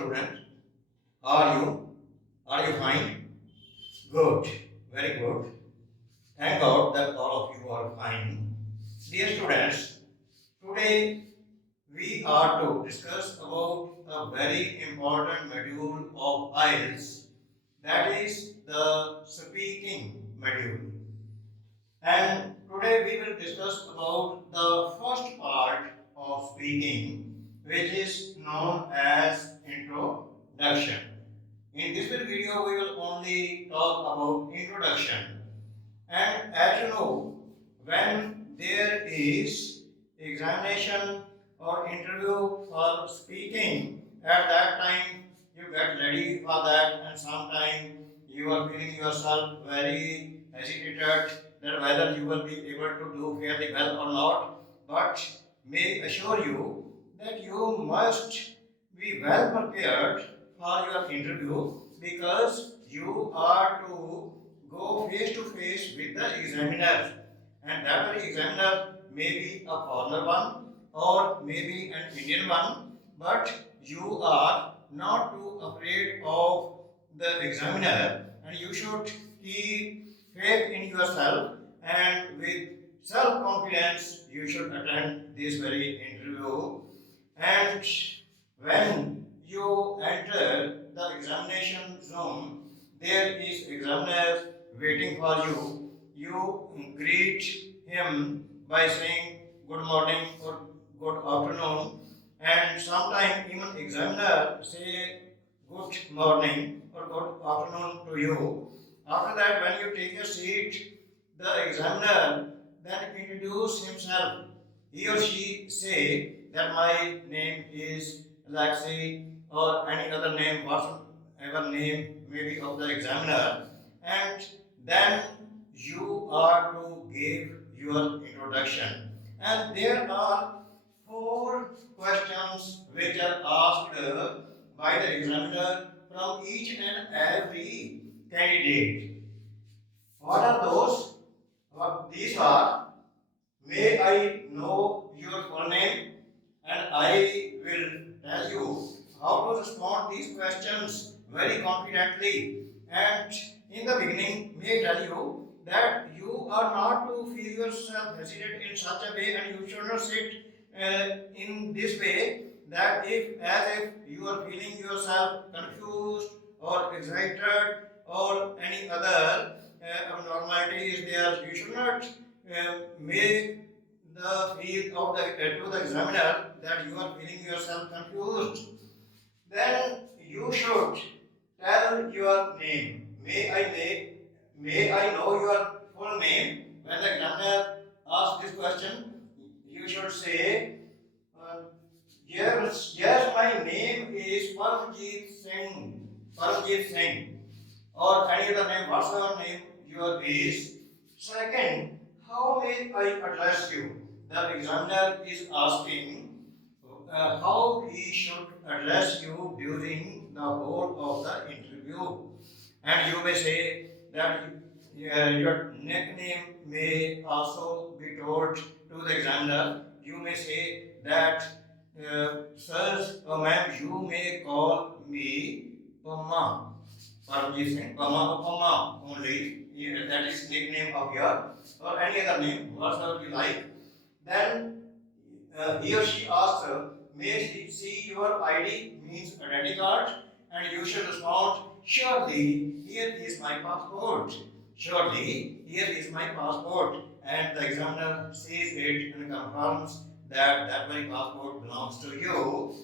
student. How are you? Are you fine? Good. Very good. Thank God that all of you are fine. Dear students, today we are to discuss about a very important module of IELTS, that is the speaking module. And today we will discuss about the first part of speaking, which is known as introduction. In this video, we will only talk about introduction. And as you know, when there is examination or interview for speaking, at that time you get ready for that, and sometimes you are feeling yourself very hesitated that whether you will be able to do fairly well or not. But may assure you that you must be well prepared for your interview, because you are to go face to face with the examiner, and that very examiner may be a foreigner one or maybe an Indian one, but you are not too afraid of the examiner, and you should keep faith in yourself, and with self confidence you should attend this very interview. And when you enter the examination room, there is examiner waiting for you. You greet him by saying good morning or good afternoon, and sometimes even examiner say good morning or good afternoon to you. After that, when you take your seat, the examiner then introduce himself. He or she say that my name is Alexei, or any other name, whatsoever name may be of the examiner, and then you are to give your introduction. And there are four questions which are asked by the examiner from each and every candidate. What are those? These are: may I know your full name? And I will tell you how to respond these questions very confidently. And in the beginning, may I tell you that you are not to feel yourself hesitate in such a way, and you should not sit in this way that if you are feeling yourself confused or excited or any other abnormality is there. You should not make the feel of the to the examiner that you are feeling yourself confused. Then you should tell your name. May I know your full name? When the examiner asks this question, you should say, uh, yes, my name is Paramjit Singh. Paramjit Singh, or any other name, whatsoever name your is. Second, how may I address you? The examiner is asking how he should address you during the whole of the interview. And you may say that your nickname may also be told to the examiner. You may say that, sirs or ma'am, you may call me Pama. Paramjit Singh, Pama or Pama only. That is nickname of your, or any other name, whatever you like. Then he or she asks, may she see your ID, means identity card, and you should respond, surely, here is my passport. Surely, here is my passport. And the examiner sees it and confirms that that very passport belongs to you.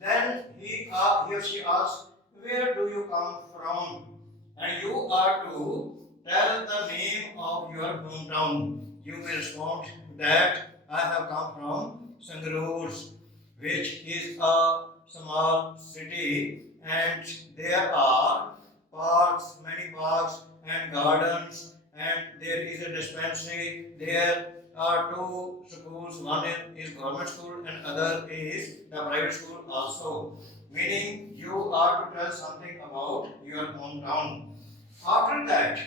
Then he or she asks, where do you come from? And you are to tell the name of your hometown. You may respond that I have come from Sangrur, which is a small city, and there are parks, many parks and gardens, and there is a dispensary. There are two schools. One is government school, and other is the private school also. Meaning you are to tell something about your hometown. After that,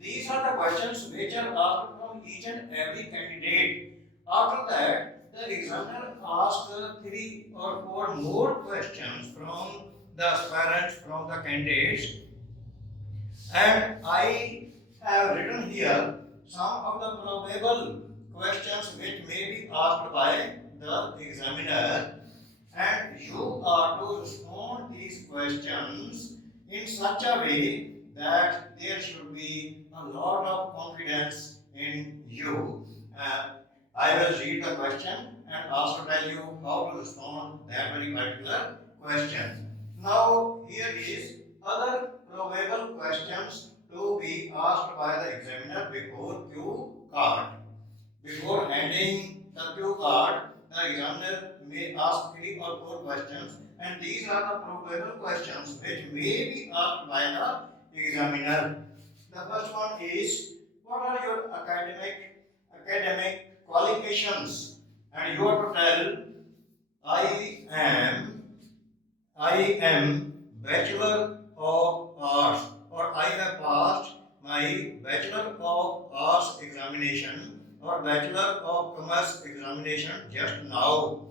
these are the questions which are asked from each and every candidate. After that, the examiner asks three or four more questions from the aspirants, from the candidates, and I have written here some of the probable questions which may be asked by the examiner, and you are to respond these questions in such a way that there should be a lot of confidence in you. I will read the question and also tell you how to respond that very particular question. Now here is other probable questions to be asked by the examiner before Q card. Before handing the cue card, the examiner may ask three or four questions, and these are the probable questions which may be asked by the examiner. The first one is, what are your academic qualifications? And you have to tell, I am I am Bachelor of Arts, or I have passed my Bachelor of Arts examination or Bachelor of Commerce examination just now.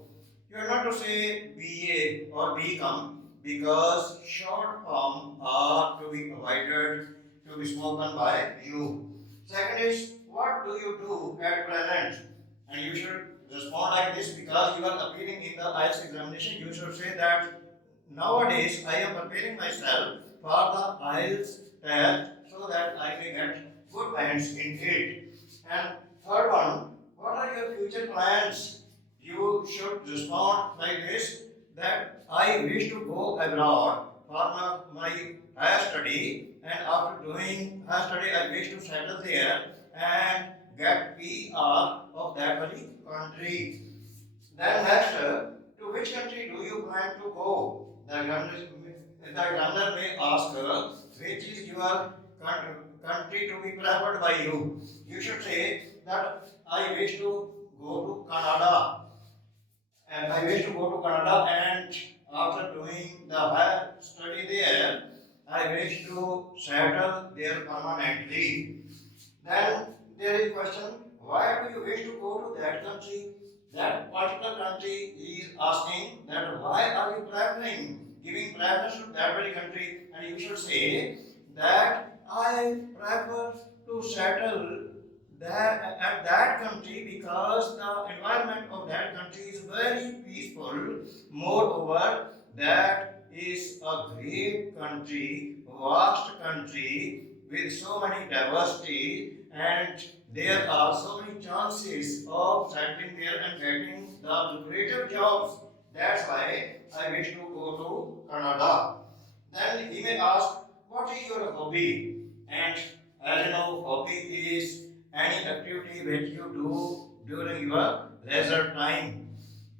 You are not to say BA or BCom because short form are to be avoided, to be spoken by you. Second is, what do you do at present? And you should respond like this because you are appearing in the IELTS examination. You should say that nowadays I am preparing myself for the IELTS test so that I may get good points in it. And third one, what are your future plans? You should respond like this, that I wish to go abroad for my higher study, and after doing higher study I wish to settle there and get PR of that very country. Then next, to which country do you plan to go? The examiner may ask, which is your country to be preferred by you. You should say that I wish to go to Canada, and I wish to go to Canada, and after doing the higher study there, I wish to settle there permanently. Then there is question, why do you wish to go to that country? That particular country is asking that why are you preferring, giving preference to that very country, and you should say that I prefer to settle that at that country because the environment of that country is very peaceful. Moreover, that is a great country, vast country with so many diversity, and there are so many chances of settling there and getting the lucrative jobs. That's why I wish to go to Canada. Then he may ask, what is your hobby? And as you know, hobby is any activity which you do during your leisure time.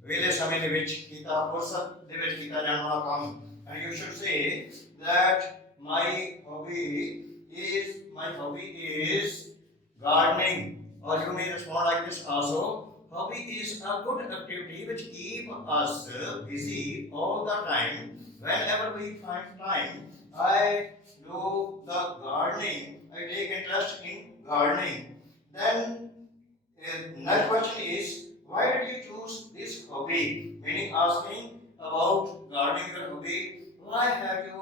ਵੇਲੇ ਸਮੇਂ ਦੇ ਵਿੱਚ ਕੀਤਾ ਫੁਰਸਤ ਦੇ ਵਿੱਚ ਕੀਤਾ ਜਾਣ ਵਾਲਾ ਕੰਮ. And you should say that my hobby is gardening, or you may respond like this also. Hobby is a good activity which keep us busy all the time. Whenever we find time, I do the gardening. I take interest in gardening. Then next question is, why did you choose this hobby? Meaning asking about gardening your hobby. Why have you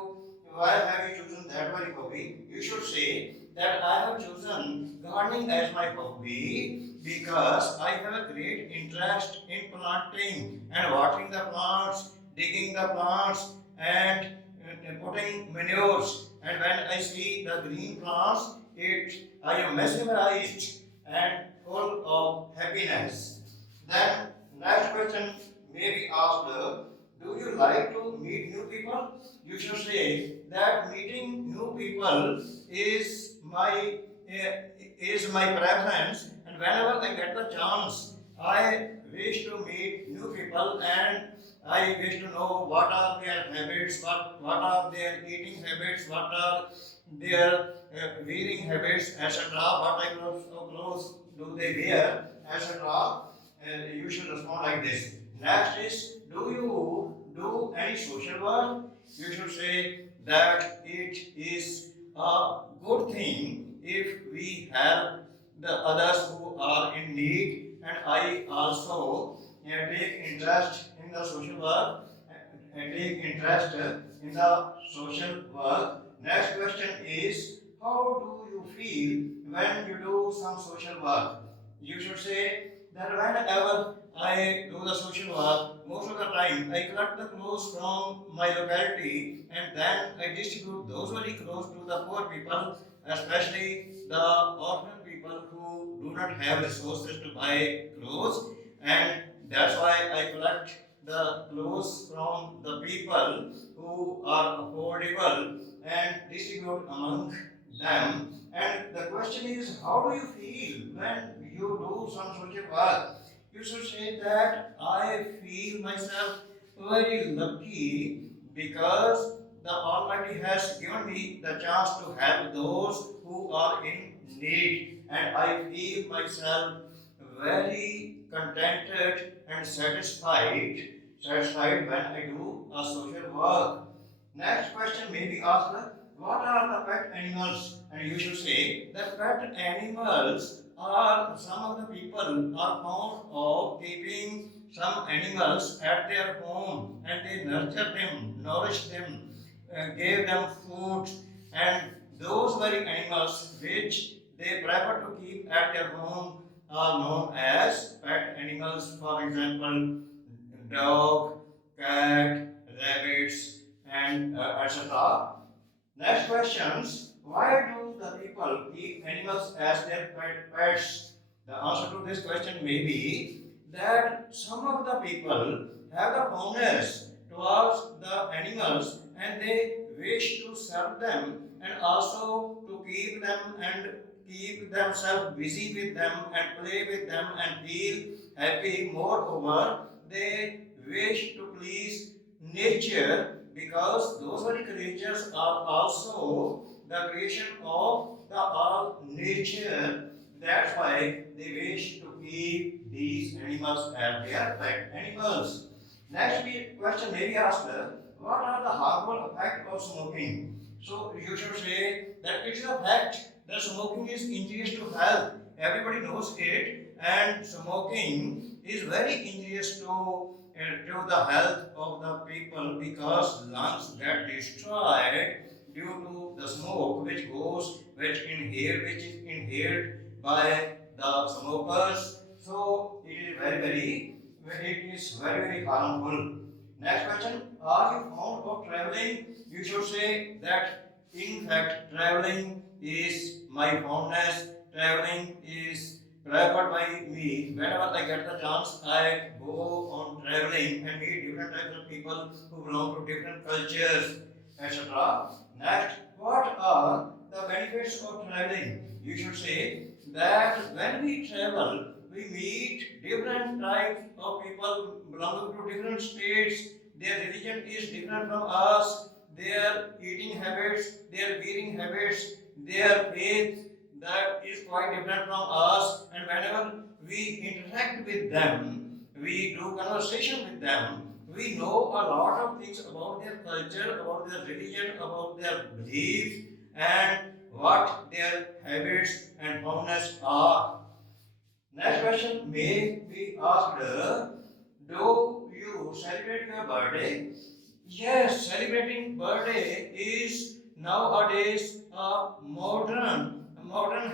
chosen that very hobby? You should say that I have chosen gardening as my hobby because I have a great interest in planting and watering the plants, digging the plants, and putting manures. And when I see the green plants, I am mesmerized and full of happiness. Then next question may be asked, do you like to meet new people? You should say that meeting new people is my preference, and whenever I get the chance, I wish to meet new people, and I wish to know what are their habits, what are their eating habits, what are their wearing habits, etc. What type of clothes do they wear, etc. You should respond like this. Next is, do you do any social work? You should say that it is a good thing if we help the others who are in need, and I also take interest in the social work. Take interest in the social work. Next question is, how do you feel when you do some social work? You should say that whenever I do the social work, most of the time I collect the clothes from my locality and then I distribute those very clothes to the poor people, especially the orphan people who do not have resources to buy clothes, and that's why I collect the clothes from the people who are affordable and distribute among them. And the question is, how do you feel when you do some social work? You should say that I feel myself very lucky because the Almighty has given me the chance to help those who are in need, and I feel myself very contented and satisfied when I do a social work. Next question may be asked, what are the pet animals? And you should say that pet animals are, some of the people are fond of keeping some animals at their home and they nurture them, nourish them, give them food, and those very animals which they prefer to keep at their home are known as pet animals. For example, dog, cat, rabbits, and etc. Next questions. Why do the people keep animals as their pets? The answer to this question may be that some of the people have the fondness towards the animals and they wish to serve them and also to keep them and keep themselves busy with them and play with them and feel happy. Moreover, they wish to please nature because those very creatures are also the creation of the all nature. That's why they wish to keep these animals as their pet animals. Next question may be asked, what are the harmful effects of smoking? So you should say that it is a fact that smoking is injurious to health. Everybody knows it, and smoking is very injurious to the health of the people because lungs get destroyed due to the smoke which is inhaled by the smokers. So it is very harmful. Next question: are you fond of traveling? You should say that in fact traveling is my fondness. Traveling is preferred by me. Whenever I get the chance, I go on traveling and meet different types of people who belong to different cultures, etc. Next, what are the benefits of traveling? You should say that when we travel, we meet different types of people belonging to different states. Their religion is different from us. Their eating habits, their wearing habits, their faith that is quite different from us. And whenever we interact with them, we do conversation with them, we know a lot of things about their culture, about their religion, about their beliefs, and what their habits and fondness are. Next question may be asked, do you celebrate your birthday? Yes, celebrating birthday is nowadays a modern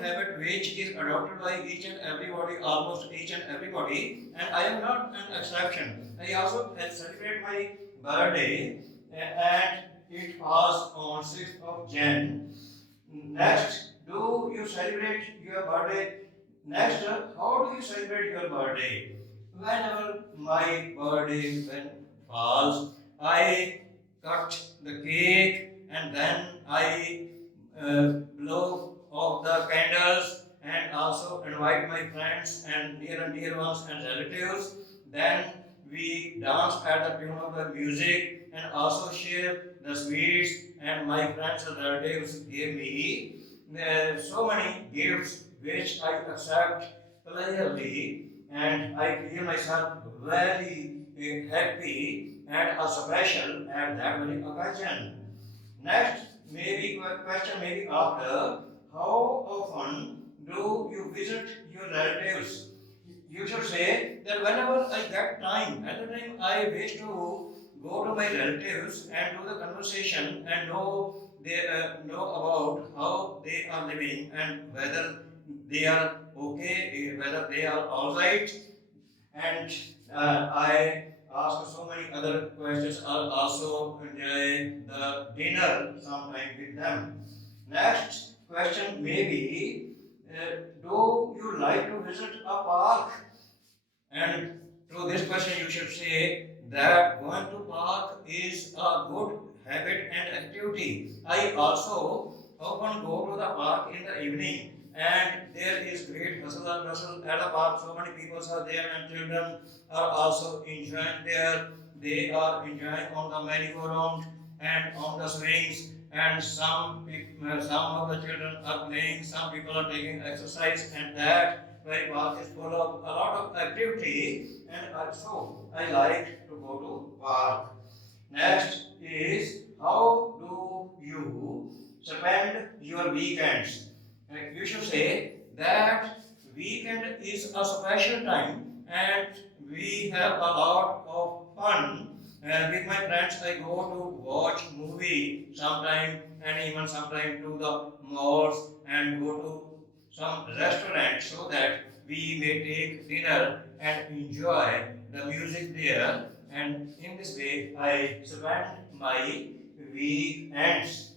habit which is adopted by each and everybody, almost each and everybody, and I am not an exception. I also celebrate my birthday and it was on 6th of Jan. Next, do you celebrate your birthday? Next, how do you celebrate your birthday? Whenever my birthday when falls, I cut the cake and then I blow off the candles and also invite my friends and near ones and relatives. Then we dance at the tune of the music and also share the sweets. And my friends and relatives gave me so many gifts which I accept pleasantly, and I feel myself very happy and special at that very occasion. Next, maybe question maybe after, how often do you visit your relatives? you should say that whenever I get time, at the time I wish to go to my relatives and do the conversation and know about how they are living and whether they are okay, whether they are all right, and I ask so many other questions. I'll also enjoy the dinner sometime with them. Next question may be, do you like to visit a park? And to this question, you should say that going to park is a good habit and activity. I also often go to the park in the evening, and there is great hustle and bustle at the park. So many people are there, and children are also enjoying there. They are enjoying on the merry-go-round and on the swings. And some of the children are playing. Some people are taking exercise, and that very park is full of a lot of activity, and also I like to go to park. Next is, how do you spend your weekends? You should say that weekend is a special time and we have a lot of fun. With my friends, I go to watch movie sometime and even sometime to the malls and go to some restaurant so that we may take dinner and enjoy the music there, and in this way I spend my weekends.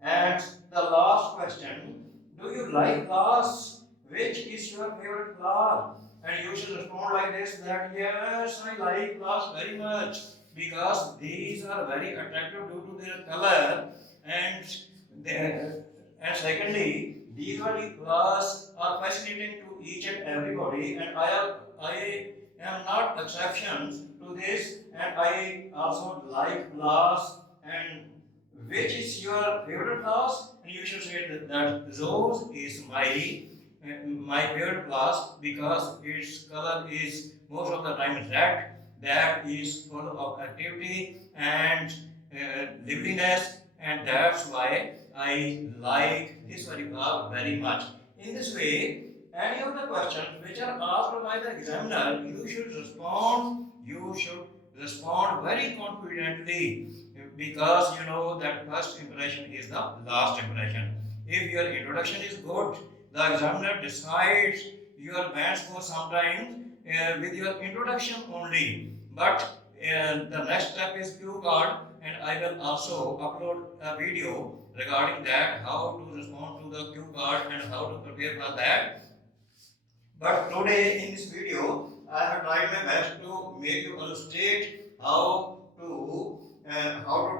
And the last question, do you like flowers? Which is your favorite flower? And you should respond like this, that yes, I like flowers very much because these are very attractive due to their color, and their, and secondly, these very flowers are fascinating to each and everybody, and I am not exceptions to this, and I also like flowers. And which is your favorite class? And you should say that rose is my favorite class because its color is most of the time red. That is full of activity and liveliness, and that's why I like this very class very much. In this way, any of the questions which are asked by the examiner, you should respond. You should respond very confidently, because you know that first impression is the last impression. If your introduction is good, the examiner decides your band score sometimes with your introduction only. But the next step is cue card, and I will also upload a video regarding that, how to respond to the cue card and how to prepare for that. But today in this video, I have tried my best to make you illustrate how to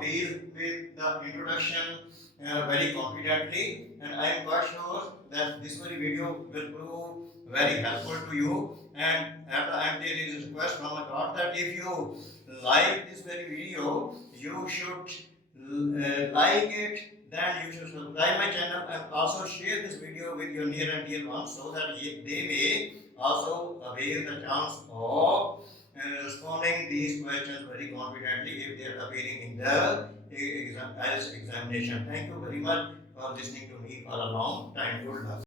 deal with the introduction very confidently, and I am quite sure that this very video will prove very helpful to you. And at the end, there is a request from my God that if you like this very video, you should like it, then you should subscribe my channel and also share this video with your near and dear ones so that they may also avail the chance of responding these questions very confidently if they are appearing in the IELTS examination. Thank you very much for listening to me for a long time. Good luck.